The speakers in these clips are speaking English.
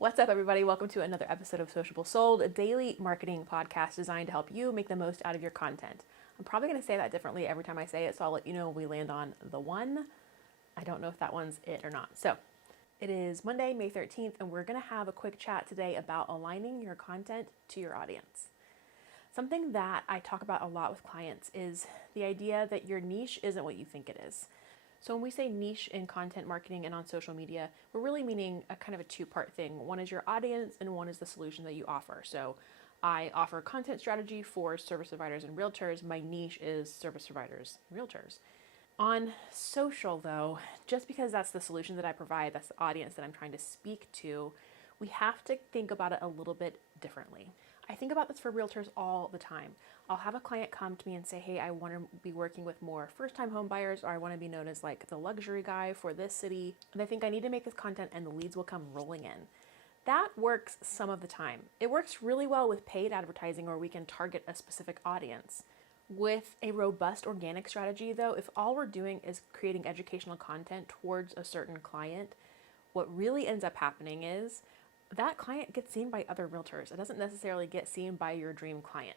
What's up, everybody? Welcome to another episode of Sociable Sold, a daily marketing podcast designed to help you make the most out of your content. I'm probably going to say that differently every time I say it, so I'll let you know when we land on the one. I don't know if that one's it or not. So it is Monday, May 13th, and we're going to have a quick chat today about aligning your content to your audience. Something that I talk about a lot with clients is the idea that your niche isn't what you think it is. So when we say niche in content marketing and on social media, we're really meaning a kind of a two-part thing. One is your audience and one is the solution that you offer. So I offer content strategy for service providers and realtors. My niche is service providers and realtors. On social though, just because that's the solution that I provide, that's the audience that I'm trying to speak to, we have to think about it a little bit differently. I think about this for realtors all the time. I'll have a client come to me and say, hey, I want to be working with more first-time home buyers, or I want to be known as like the luxury guy for this city. And I think I need to make this content and the leads will come rolling in. That works some of the time. It works really well with paid advertising where we can target a specific audience. With a robust organic strategy though, if all we're doing is creating educational content towards a certain client, what really ends up happening is that client gets seen by other realtors. It doesn't necessarily get seen by your dream client.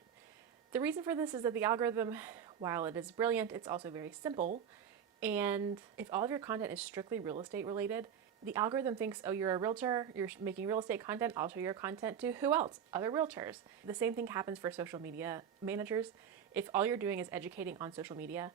The reason for this is that the algorithm, while it is brilliant, it's also very simple. And if all of your content is strictly real estate related, the algorithm thinks, oh, you're a realtor, you're making real estate content, I'll show your content to who else? Other realtors. The same thing happens for social media managers. If all you're doing is educating on social media,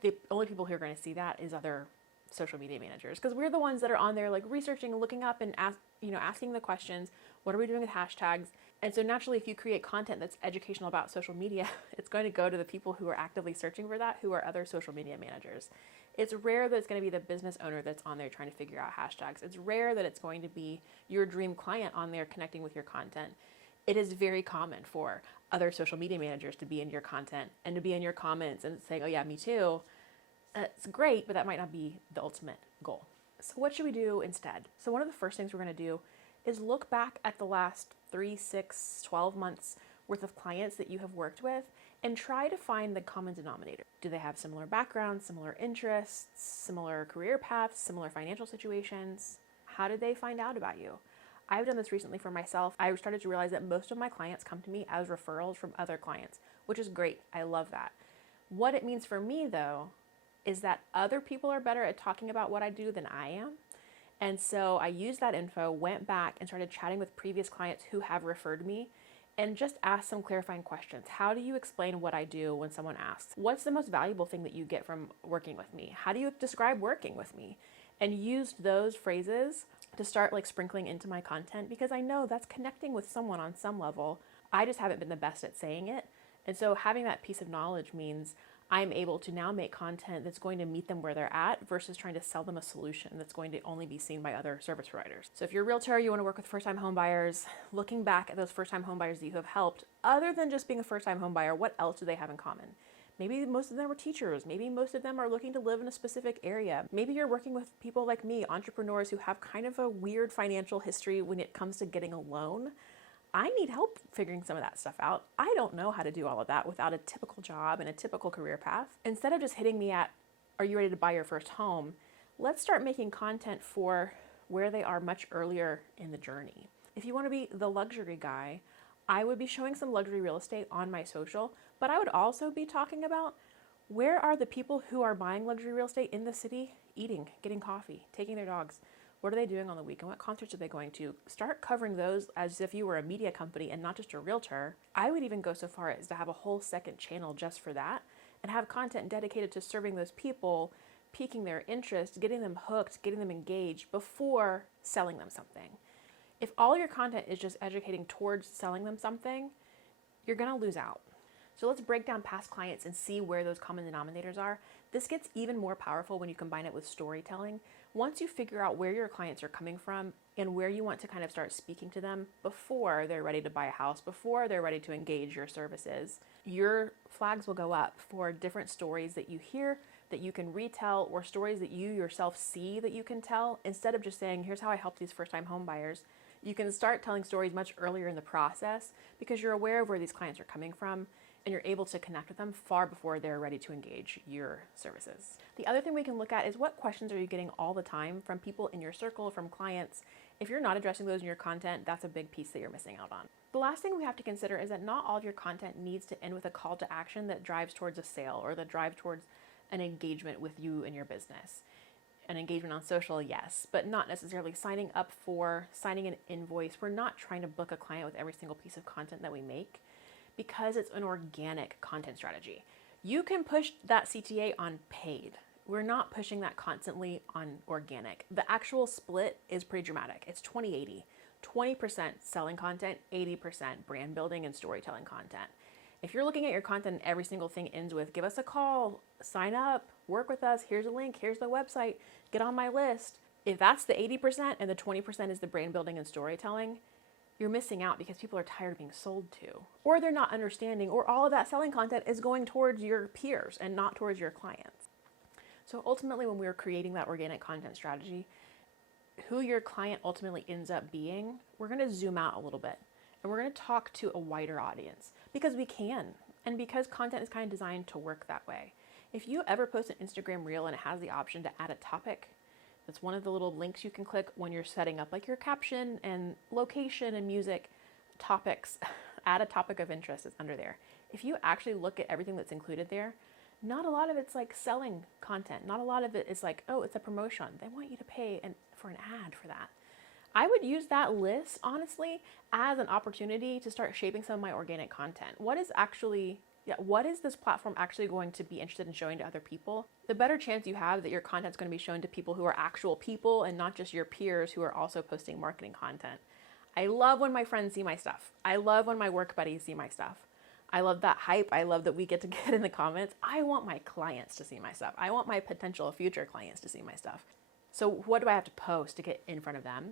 the only people who are going to see that is other social media managers, because we're the ones that are on there like researching, looking up and asking the questions, what are we doing with hashtags? And so naturally, if you create content that's educational about social media, it's going to go to the people who are actively searching for that, who are other social media managers. It's rare that it's going to be the business owner that's on there trying to figure out hashtags. It's rare that it's going to be your dream client on there connecting with your content. It is very common for other social media managers to be in your content and to be in your comments and saying, oh yeah, me too. It's great, but that might not be the ultimate goal. So what should we do instead? So one of the first things we're going to do is look back at the last 3, 6, 12 months worth of clients that you have worked with and try to find the common denominator. Do they have similar backgrounds, similar interests, similar career paths, similar financial situations? How did they find out about you? I've done this recently for myself. I started to realize that most of my clients come to me as referrals from other clients, which is great. I love that. What it means for me though, is that other people are better at talking about what I do than I am. And so I used that info, went back and started chatting with previous clients who have referred me and just asked some clarifying questions. How do you explain what I do when someone asks? What's the most valuable thing that you get from working with me? How do you describe working with me? And used those phrases to start like sprinkling into my content because I know that's connecting with someone on some level. I just haven't been the best at saying it. And so having that piece of knowledge means I'm able to now make content that's going to meet them where they're at versus trying to sell them a solution that's going to only be seen by other service providers. So if you're a realtor, you want to work with first-time home buyers, looking back at those first-time home buyers that you have helped, other than just being a first-time home buyer, what else do they have in common? Maybe most of them were teachers. Maybe most of them are looking to live in a specific area. Maybe you're working with people like me, entrepreneurs who have kind of a weird financial history when it comes to getting a loan. I need help figuring some of that stuff out. I don't know how to do all of that without a typical job and a typical career path. Instead of just hitting me at, are you ready to buy your first home? Let's start making content for where they are much earlier in the journey. If you want to be the luxury guy, I would be showing some luxury real estate on my social, but I would also be talking about where are the people who are buying luxury real estate in the city, eating, getting coffee, taking their dogs. What are they doing on the weekend? What concerts are they going to? Start covering those as if you were a media company and not just a realtor. I would even go so far as to have a whole second channel just for that and have content dedicated to serving those people, piquing their interest, getting them hooked, getting them engaged before selling them something. If all your content is just educating towards selling them something, you're going to lose out. So let's break down past clients and see where those common denominators are. This gets even more powerful when you combine it with storytelling. Once you figure out where your clients are coming from and where you want to kind of start speaking to them before they're ready to buy a house, before they're ready to engage your services, your flags will go up for different stories that you hear that you can retell or stories that you yourself see that you can tell. Instead of just saying, here's how I help these first-time home buyers, you can start telling stories much earlier in the process because you're aware of where these clients are coming from and you're able to connect with them far before they're ready to engage your services. The other thing we can look at is what questions are you getting all the time from people in your circle, from clients, If you're not addressing those in your content, that's a big piece that you're missing out on. The last thing we have to consider is that not all of your content needs to end with a call to action that drives towards a sale or that drives towards an engagement with you and your business. An engagement on social, yes, but not necessarily signing an invoice. We're not trying to book a client with every single piece of content that we make because it's an organic content strategy. You can push that CTA on paid. We're not pushing that constantly on organic. The actual split is pretty dramatic. It's 20-80. 20% selling content, 80% brand building and storytelling content. If you're looking at your content and every single thing ends with, give us a call, sign up, work with us, here's a link, here's the website, get on my list. If that's the 80% and the 20% is the brand building and storytelling, you're missing out because people are tired of being sold to, or they're not understanding, or all of that selling content is going towards your peers and not towards your clients. So ultimately, when we were creating that organic content strategy, who your client ultimately ends up being, we're going to zoom out a little bit and we're going to talk to a wider audience because we can, and because content is kind of designed to work that way. If you ever post an Instagram reel and it has the option to add a topic, that's one of the little links you can click when you're setting up like your caption and location and music topics. Add a topic of interest is under there. If you actually look at everything that's included there, not a lot of it's like selling content. Not a lot of it is like, oh, it's a promotion. They want you to pay for an ad for that. I would use that list, honestly, as an opportunity to start shaping some of my organic content. What is this platform actually going to be interested in showing to other people? The better chance you have that your content's going to be shown to people who are actual people and not just your peers who are also posting marketing content. I love when my friends see my stuff. I love when my work buddies see my stuff. I love that hype. I love that we get to get in the comments. I want my clients to see my stuff. I want my potential future clients to see my stuff. So what do I have to post to get in front of them?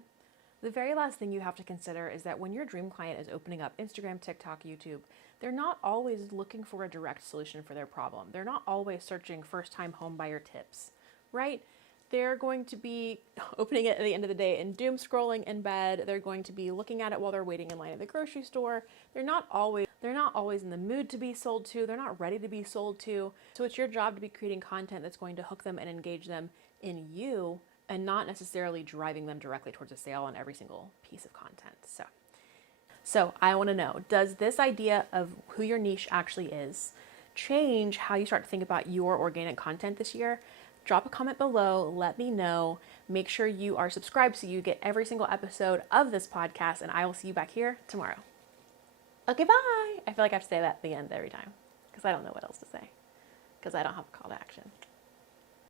The very last thing you have to consider is that when your dream client is opening up Instagram, TikTok, YouTube, they're not always looking for a direct solution for their problem. They're not always searching first-time home buyer tips, right? They're going to be opening it at the end of the day and doom scrolling in bed. They're going to be looking at it while they're waiting in line at the grocery store. They're not always in the mood to be sold to. They're not ready to be sold to. So it's your job to be creating content that's going to hook them and engage them in you and not necessarily driving them directly towards a sale on every single piece of content. So I want to know, does this idea of who your niche actually is change how you start to think about your organic content this year? Drop a comment below, let me know. Make sure you are subscribed so you get every single episode of this podcast, and I will see you back here tomorrow. Okay, bye. I feel like I have to say that at the end every time because I don't know what else to say because I don't have a call to action.